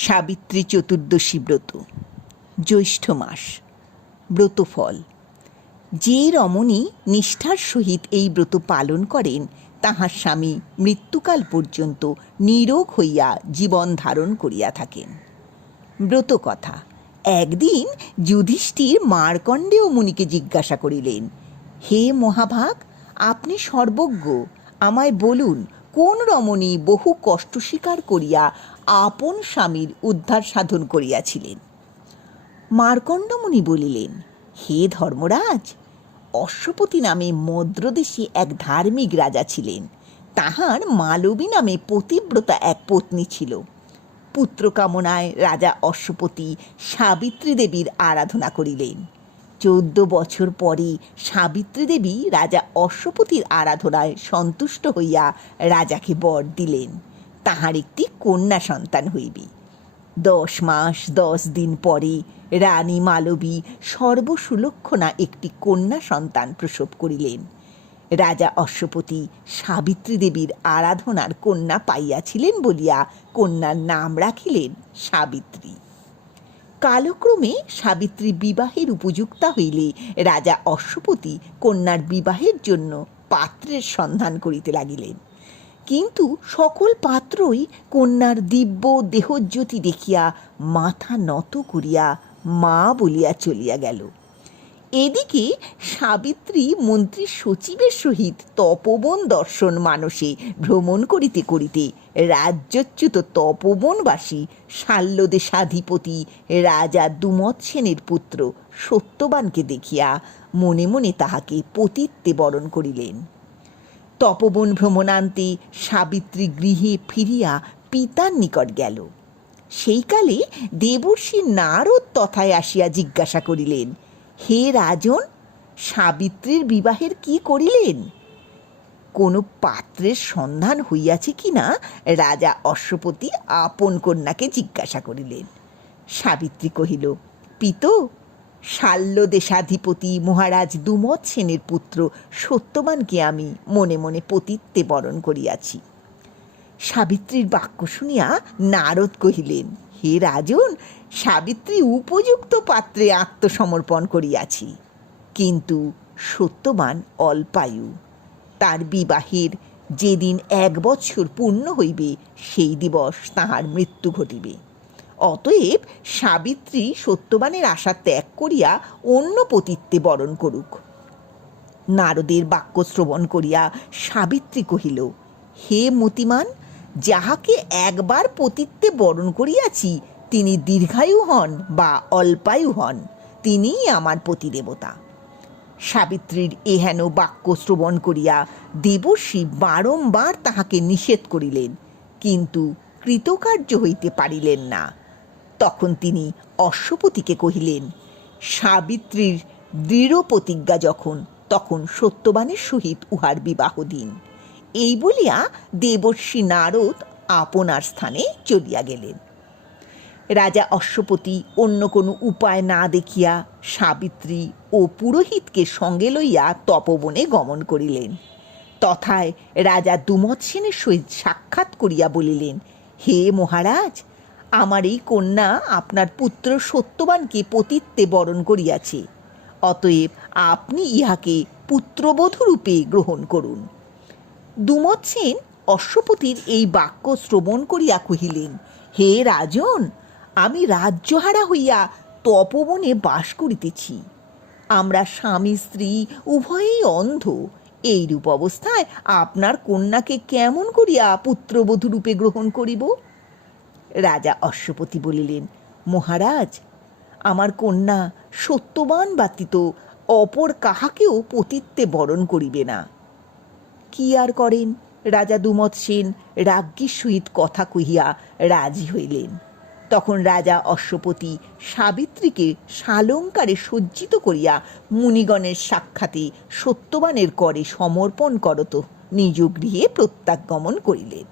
সাবিত্রী চতুর্দশী ব্রত, জ্যৈষ্ঠ মাস। ব্রতফল: যে রমণী নিষ্ঠার সহিত এই ব্রত পালন করেন, তাহার স্বামী মৃত্যুকাল পর্যন্ত নীরোগ হইয়া জীবন ধারণ করিয়া থাকেন। ব্রতকথা: একদিন যুধিষ্ঠির মার্কণ্ডেয় মুনিকে জিজ্ঞাসা করিলেন, হে মহাভাগ, আপনি সর্বজ্ঞ, আমায় বলুন, কোন রমণী বহু কষ্ট স্বীকার করিয়া আপন স্বামীর উদ্ধার সাধন করিয়াছিলেন? মার্কণ্ড মুনি বলিলেন, হে ধর্মরাজ, অশ্বপতি নামে মদ্রদেশী এক ধার্মিক রাজা ছিলেন। তাহার মালবী নামে পতিব্রতা এক পত্নী ছিল। পুত্র কামনায় রাজা অশ্বপতি সাবিত্রী দেবীর আরাধনা করিলেন। 14 বছর পরে সাবিত্রী দেবী রাজা অশ্বপতির আরাধনায় সন্তুষ্ট হইয়া রাজাকে বর দিলেন, তাহার একটি কন্যা সন্তান হইবে। 10 মাস 10 দিন পরে রানী মালবী সর্বসুলক্ষণা একটি কন্যা সন্তান প্রসব করিলেন। রাজা অশ্বপতি সাবিত্রী দেবীর আরাধনার কন্যা পাইয়াছিলেন বলিয়া কন্যার নাম রাখিলেন সাবিত্রী। কালক্রমে সাবিত্রী বিবাহের উপযুক্তা হইলে রাজা অশ্বপতি কন্যার বিবাহের জন্য পাত্রের সন্ধান করিতে লাগিলেন। কিন্তু সকল পাত্রই কন্যার দিব্য দেহজ্যোতি দেখিয়া মাথা নত করিয়া মা বলিয়া চলিয়া গেল। এদিকে সাবিত্রী মন্ত্রী সচিবের সহিত তপবন দর্শন মানসে ভ্রমণ করিতে করিতে রাজ্যচ্যুত তপবনবাসী শাল্যদেশাধিপতি রাজা দুমৎসেনের পুত্র সত্যবানকে দেখিয়া মনে মনে তাহাকে পতিত্বে বরণ করিলেন। তপবন ভ্রমণান্তে সাবিত্রী গৃহে ফিরিয়া পিতার নিকট গেল। সেইকালে দেবর্ষি নারদ তথায় আসিয়া জিজ্ঞাসা করিলেন, হে রাজন, সাবিত্রীর বিবাহের কি করিলেন? কোনো পাত্রের সন্ধান হইয়াছে কিনা রাজা অশ্বপতি আপন কন্যাকে জিজ্ঞাসা করিলেন। সাবিত্রী কহিল, পিত, শাল্যদেশাধিপতি মহারাজ দুমৎসেনের পুত্র সত্যবানকে আমি মনে মনে পতিত্বে বরণ করিয়াছি। সাবিত্রীর বাক্য শুনিয়া নারদ কহিলেন, হে রাজন, সাবিত্রী উপযুক্ত পাত্রে আত্মসমর্পণ করিয়াছি, কিন্তু সত্যবান অল্পায়ু। তার বিবাহের যেদিন 1 বৎসর পূর্ণ হইবে, সেই দিবস তাহার মৃত্যু ঘটিবে। অতএব সাবিত্রী সত্যবানের আশা ত্যাগ করিয়া অন্য পতিত্বে বরণ করুক। নারদের বাক্য শ্রবণ করিয়া সাবিত্রী কহিল, হে মতিমান, যাহাকে একবার পতিত্বে বরণ করিয়াছি, তিনি দীর্ঘায়ু হন বা অল্পায়ু হন, তিনিই আমার পতিদেবতা। সাবিত্রীর এহেন বাক্য শ্রবণ করিয়া দেবর্ষি বারংবার তাহাকে নিষেধ করিলেন, কিন্তু কৃতকার্য হইতে পারিলেন না। তখন তিনি অশ্বপতিকে কহিলেন, সাবিত্রীর দৃঢ় প্রতিজ্ঞা যখন, তখন সত্যবানের সহিত উহার বিবাহ দিন। এই বলিয়া দেবর্ষি নারদ আপনার স্থানে চলিয়া গেলেন। রাজা অশ্বপতি অন্য কোনো উপায় না দেখিয়া সাবিত্রী ও পুরোহিতকে সঙ্গে লইয়া তপবনে গমন করিলেন। তথায় রাজা দুমৎসেনের সহিত সাক্ষাৎ করিয়া বলিলেন, হে মহারাজ, আমার এই কন্যা আপনার পুত্র সত্যবানকে পতিত্বে বরণ করিয়াছে, অতএব আপনি ইহাকে পুত্রবধূরূপে গ্রহণ করুন। দুমৎসেন অশ্বপতির এই বাক্য শ্রবণ করিয়া কহিলেন, হে রাজন, আমি রাজ্যহারা হইয়া তপবনে বাস করিতেছি। আমরা স্বামী স্ত্রী উভয়েই অন্ধ। এইরূপ অবস্থায় আপনার কন্যাকে কেমন করিয়া পুত্রবধূরূপে গ্রহণ করিব? রাজা অশ্বপতি বলিলেন, মহারাজ, আমার কন্যা সত্যবান ব্যতীত অপর কাহাকেও পতিত্বে বরণ করিবে না। কি আর করেন? রাজা দুমৎসেন রাজ্ঞীর সহিত কথা কহিয়া রাজি হইলেন। তখন রাজা অশ্বপতি সাবিত্রীকে সালঙ্কারে সজ্জিত করিয়া মুনিগণের সাক্ষাতে সত্যবানের করে সমর্পণ করত নিজ গৃহে প্রত্যাগমন করিলেন।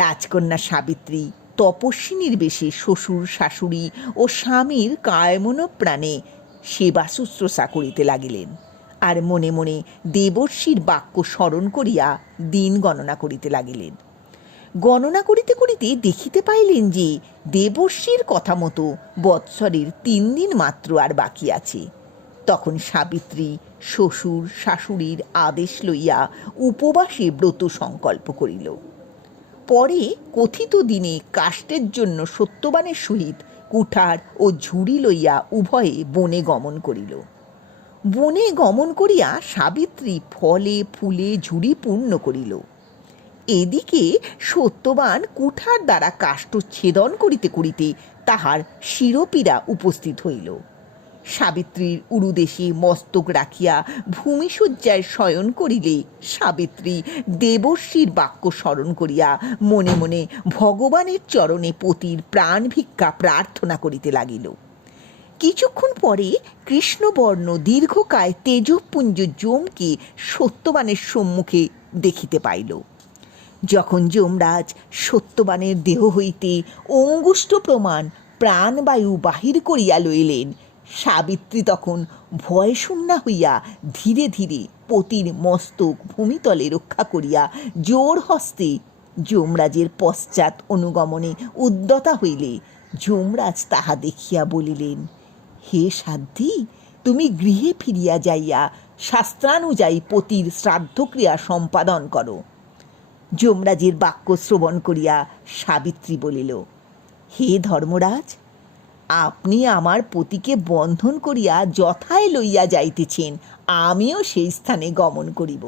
রাজকন্যা সাবিত্রী তপস্বিনীর বেশে শ্বশুর শাশুড়ি ও স্বামীর কায়মনোপ্রাণে সেবা শুশ্রূষা করিতে লাগিলেন, আর মনে মনে দেবর্ষির বাক্য স্মরণ করিয়া দিন গণনা করিতে লাগিলেন। গণনা করিতে করিতে দেখিতে পাইলেন যে দেবর্ষির কথা মতো বৎসরের 3 দিন মাত্র আর বাকি আছে। তখন সাবিত্রী শ্বশুর শাশুড়ির আদেশ লইয়া উপবাসে ব্রত সংকল্প করিল। পরে কথিত দিনে কাষ্টের জন্য সত্যবানের সহিত কুঠার ও ঝুড়ি লইয়া উভয়ে বনে গমন করিল। বনে গমন করিয়া সাবিত্রী ফলে ফুলে ঝুড়ি পূর্ণ করিল। এদিকে সত্যবান কুঠার দ্বারা কাষ্ঠ ছেদন করিতে করিতে তাহার শিরোপীড়া উপস্থিত হইল। সাবিত্রীর উরুদেশে মস্তক রাখিয়া ভূমিশয্যায় শয়ন করিলে সাবিত্রী দেবর্ষির বাক্য স্মরণ করিয়া মনে মনে ভগবানের চরণে পতির প্রাণ ভিক্ষা প্রার্থনা করিতে লাগিল। কিছুক্ষণ পরে কৃষ্ণবর্ণ দীর্ঘকায় তেজপুঞ্জ যমকে সত্যবানের সম্মুখে দেখিতে পাইল। যখন যমরাজ সত্যবানের দেহ হইতে অঙ্গুষ্ঠ প্রমাণ প্রাণবায়ু বাহির করিয়া লইলেন, সাবিত্রী তখন ভয়শূন্যা হইয়া ধীরে ধীরে পতির মস্তক ভূমিতলে রক্ষা করিয়া জোর হস্তে যমরাজের পশ্চাৎ অনুগমনে উদ্যতা হইলে যমরাজ তাহা দেখিয়া বলিলেন, হে সাধ্বী, তুমি গৃহে ফিরিয়া যাইয়া শাস্ত্রানুযায়ী পতির শ্রাদ্ধক্রিয়া সম্পাদন করো। যমরাজের বাক্য শ্রবণ করিয়া সাবিত্রী বলিল, হে ধর্মরাজ, আপনি আমার পতিকে বন্ধন করিয়া যথায় লইয়া যাইতেছেন, আমিও সেই স্থানে গমন করিব।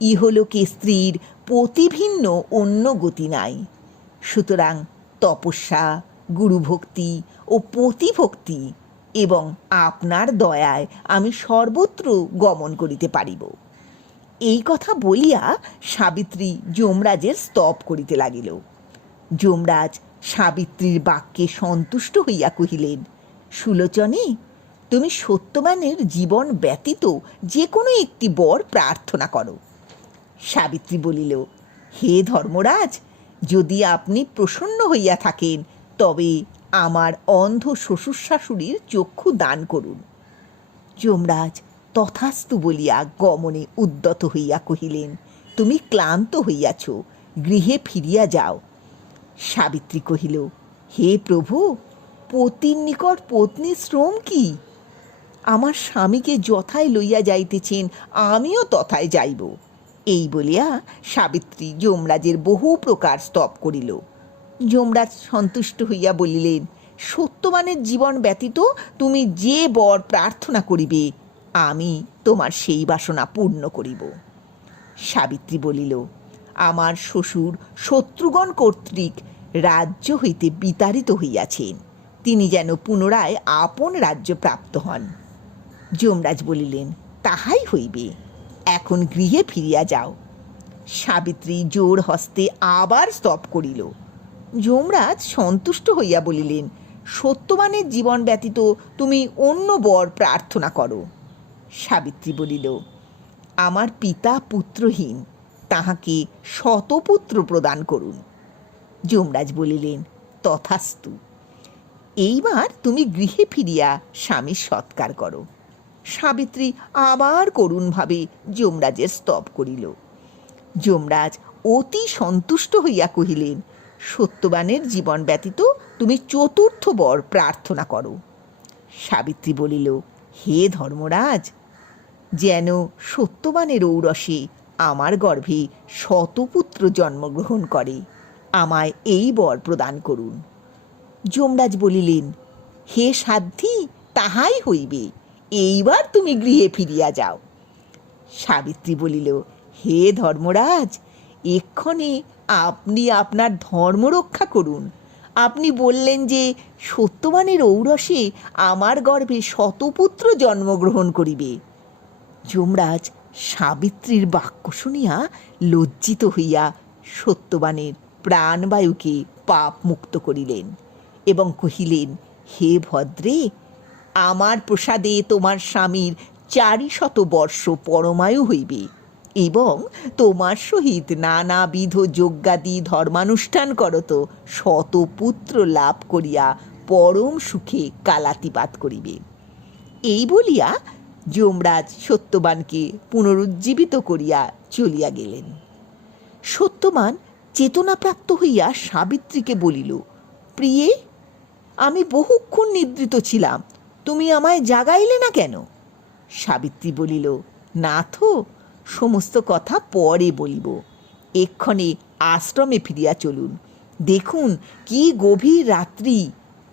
ইহলোকে স্ত্রীর পতিভিন্ন অন্য গতি নাই। সুতরাং তপস্যা, গুরুভক্তি ও পতিভক্তি এবং আপনার দয়ায় আমি সর্বত্র গমন করিতে পারিব। এই কথা বলিয়া সাবিত্রী যমরাজের স্তব করিতে লাগিল। যমরাজ সাবিত্রীর বাক্যে সন্তুষ্ট হইয়া কহিলেন, সুলোচনে, তুমি সত্যবানের জীবন ব্যতীত যে কোনো একটি বর প্রার্থনা করো। সাবিত্রী বলিল, হে ধর্মরাজ, যদি আপনি প্রসন্ন হইয়া থাকেন তবে আমার অন্ধ শ্বশুর শাশুড়ির চক্ষু দান করুন। যমরাজ তথাস্তু বলিয়া গমনে উদ্যত হইয়া কহিলেন, তুমি ক্লান্ত হইয়াছ, গৃহে ফিরিয়া যাও। সাবিত্রী কহিল, হে প্রভু, পতির নিকট পত্নীর শ্রম কি? আমার স্বামীকে যথায় লইয়া যাইতেছেন, আমিও তথায় যাইব। এই বলিয়া সাবিত্রী যমরাজের বহু প্রকার স্তব করিল। যমরাজ সন্তুষ্ট হইয়া বলিলেন, সত্যবানের জীবন ব্যতীত তুমি যে বর প্রার্থনা করিবে, আমি তোমার সেই বাসনা পূর্ণ করিব। সাবিত্রী বলিল, আমার শ্বশুর শত্রুগণ কর্তৃক রাজ্য হইতে বিতাড়িত হইয়াছেন, তিনি যেন পুনরায় আপন রাজ্য প্রাপ্ত হন। যমরাজ বলিলেন, তাহাই হইবে, এখন গৃহে ফিরিয়া যাও। সাবিত্রী জোর হস্তে আবার স্তব করিল। যমরাজ সন্তুষ্ট হইয়া বলিলেন, সত্যবানের জীবন ব্যতীত তুমি অন্য বর প্রার্থনা করো। সাবিত্রী বলিল, আমার পিতা পুত্রহীন, তাহাকে শতপুত্র প্রদান করুন। যমরাজ বলিলেন, তথাস্তু। এইবার তুমি গৃহে ফিরিয়া স্বামীর সৎকার করো। সাবিত্রী আবার করুণভাবে যমরাজের স্তব করিল। যমরাজ অতি সন্তুষ্ট হইয়া কহিলেন, সত্যবানের জীবন ব্যতীত তুমি চতুর্থ বর প্রার্থনা করো। সাবিত্রী বলিল, হে ধর্মরাজ, যেন সত্যবানের ঔরসে আমার গর্ভে শতপুত্র জন্মগ্রহণ করে, আমায় এই বর প্রদান করুন। যমরাজ বলিলেন, হে সাধ্বী, তাহাই হইবে, এইবার তুমি গৃহে ফিরিয়া যাও। সাবিত্রী বলিল, হে ধর্মরাজ, এক্ষণে আপনি আপনার ধর্ম রক্ষা করুন। আপনি বললেন যে সত্যবানের ঔরসে আমার গর্ভে শতপুত্র জন্মগ্রহণ করিবে। যমরাজ সাবিত্রীর বাক্য শুনিয়া লজ্জিত হইয়া সত্যবানের প্রাণবায়ুকে পাপ মুক্ত করিলেন এবং কহিলেন, হে ভদ্রে, আমার প্রসাদে তোমার স্বামীর 400 বর্ষ পরমায়ু হইবে এবং তোমার সহিত নানাবিধ যজ্ঞাদি ধর্মানুষ্ঠান করত শতপুত্র লাভ করিয়া পরম সুখে কালাতিপাত করিবে। এই বলিয়া যমরাজ সত্যবানকে পুনরুজ্জীবিত করিয়া চলিয়া গেলেন। সত্যবান চেতনাপ্রাপ্ত হইয়া সাবিত্রীকে বলিল, প্রিয়ে, আমি বহুক্ষণ নিদ্রিত ছিলাম, তুমি আমায় জাগাইলে না কেন? সাবিত্রী বলিল, নাথ, সমস্ত কথা পরে বলিব, এক্ষণে আশ্রমে ফিরিয়া চলুন। দেখুন কি গভীর রাত্রি,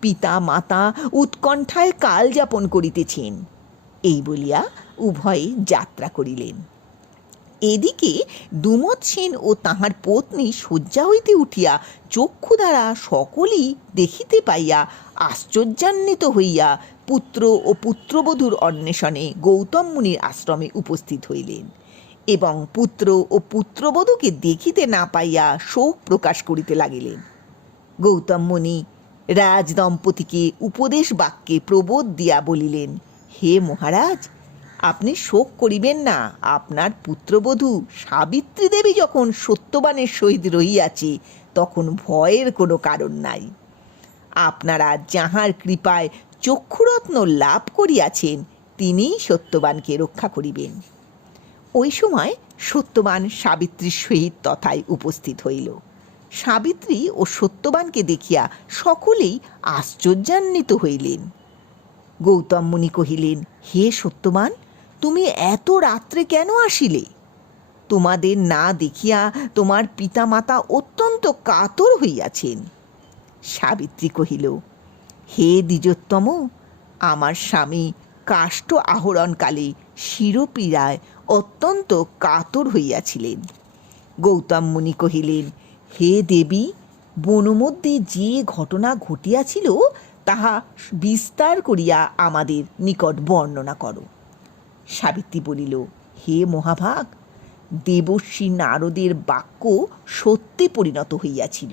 পিতা মাতা উৎকণ্ঠায় কাল যাপন করিতেছেন। এই বলিয়া উভয়ে যাত্রা করিলেন। এদিকে দুমত সেন ও তাহার পত্নী শয্যা হইতে উঠিয়া চক্ষু দ্বারা সকলেই দেখিতে পাইয়া আশ্চর্যান্বিত হইয়া পুত্র ও পুত্রবধূর অন্বেষণে গৌতম মুনির আশ্রমে উপস্থিত হইলেন এবং পুত্র ও পুত্রবধূকে দেখিতে না পাইয়া শোক প্রকাশ করিতে লাগিলেন। গৌতম মুনি রাজদম্পতিকে উপদেশ বাক্যে প্রবোধ দিয়া বলিলেন, হে মহারাজ, আপনি শোক করিবেন না। আপনার পুত্রবধূ সাবিত্রী দেবী যখন সত্যবানের সহিত রহিয়াছে, তখন ভয়ের কোনো কারণ নাই। আপনারা যাহার কৃপায় চক্ষুরত্ন লাভ করিয়াছেন, তিনিই সত্যবানকে রক্ষা করিবেন। ওই সময় সত্যবান সাবিত্রীর সহিত তথায় উপস্থিত হইল। সাবিত্রী ও সত্যবানকে দেখিয়া সকলেই আশ্চর্যান্বিত হইলেন। গৌতম মুনি কহিলেন, হে সত্যবান, তুমি এত রাত্রে কেন আসিলে? তোমাদের না দেখিয়া তোমার পিতামাতা অত্যন্ত কাতর হইয়াছেন। সাবিত্রী কহিল, হে দ্বিজোত্তম, আমার স্বামী কাষ্ঠ আহরণকালে শিরপীড়ায় অত্যন্ত কাতর হইয়াছিলেন। গৌতম মুনি কহিলেন, হে দেবী, বনমধ্যে যে ঘটনা ঘটিয়াছিল তাহা বিস্তার করিয়া আমাদের নিকট বর্ণনা করো। সাবিত্রী বলিল, হে মহাভাগ, দেবর্ষি নারদের বাক্য সত্যে পরিণত হইয়াছিল।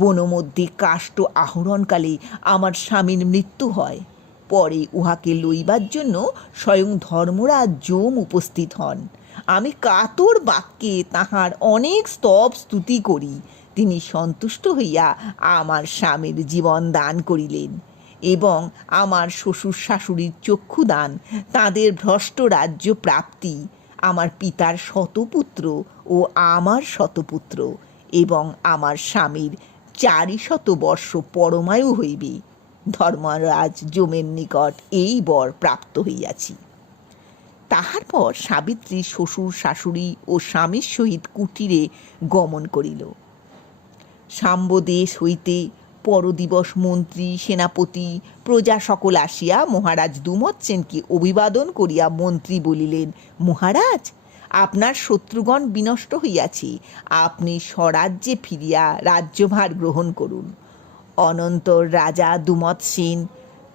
বনমধ্যে কাষ্ঠ আহরণকালে আমার স্বামীর মৃত্যু হয়। পরে উহাকে লইবার জন্য স্বয়ং ধর্মরাজ যম উপস্থিত হন। আমি কাতর বাক্যে তাহার অনেক স্তব স্তুতি করি। তিনি সন্তুষ্ট হইয়া আমার স্বামীর জীবন দান করিলেন এবং আমার শ্বশুর শাশুড়ির চক্ষুদান, তাঁদের ভ্রষ্ট রাজ্য প্রাপ্তি, আমার পিতার শতপুত্র ও আমার শতপুত্র এবং আমার স্বামীর 400 বর্ষ পরমায়ু হইবে, ধর্মরাজ যমের নিকট এই বর প্রাপ্ত হইয়াছি। তাহার পর সাবিত্রী শ্বশুর শাশুড়ি ও স্বামীর সহিত কুটিরে গমন করিল। সাম্বদেশ হইতে পরদিবস মন্ত্রী, সেনাপতি, প্রজা সকল আসিয়া মহারাজ দুমত সেনকে অভিবাদন করিয়া মন্ত্রী বলিলেন, মহারাজ, আপনার শত্রুগণ বিনষ্ট হইয়াছে, আপনি স্বরাজ্যে ফিরিয়া রাজ্যভার গ্রহণ করুন। অনন্তর রাজা দুমত সেন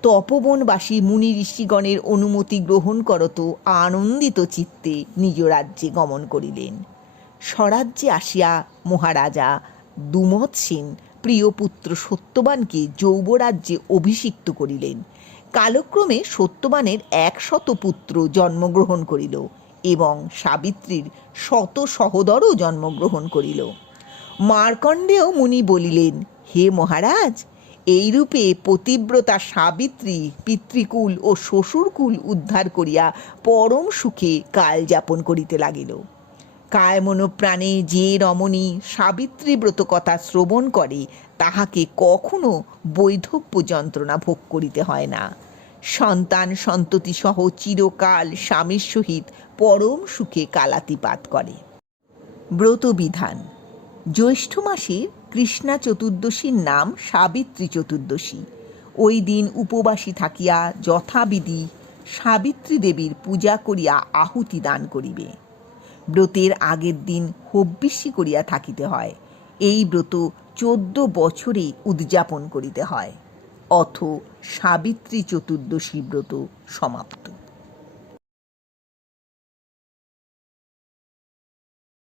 তপবনবাসী মুনি ঋষিগণের অনুমতি গ্রহণ করত আনন্দিত চিত্তে নিজ রাজ্যে গমন করিলেন। স্বরাজ্যে আসিয়া মহারাজা দুমত সেন প্রিয় পুত্র সত্যবানকে যৌবরাজ্যে অভিষিক্ত করিলেন। কালক্রমে সত্যবানের 100 পুত্র জন্মগ্রহণ করিল এবং সাবিত্রীর 100 সহোদরও জন্মগ্রহণ করিল। মার্কণ্ডেয় মুনি বলিলেন, হে মহারাজ, এইরূপে পতিব্রতা সাবিত্রী পিতৃকুল ও শ্বশুরকুল উদ্ধার করিয়া পরম সুখে কাল যাপন করিতে লাগিল। কায়মনোপ্রাণে যে রমণী সাবিত্রী ব্রত কথা শ্রবণ করে, তাহাকে কখনো বৈধব্য যন্ত্রণা ভোগ করিতে হয় না। সন্তান সন্ততি সহ চিরকাল স্বামীর সহিত পরম সুখে কালাতিপাত করে। ব্রতবিধান। জ্যৈষ্ঠ মাসের কৃষ্ণা চতুর্দশীর নাম সাবিত্রী চতুর্দশী। ওই দিন উপবাসী থাকিয়া যথাবিধি সাবিত্রী দেবীর পূজা করিয়া আহুতি দান করিবে। ব্রতের আগের দিন হব্যিষ্যি করিয়া থাকিতে হয়। এই ব্রত 14 বছরে উদযাপন করিতে হয়। অথ সাবিত্রী চতুর্দশী ব্রত সমাপ্ত।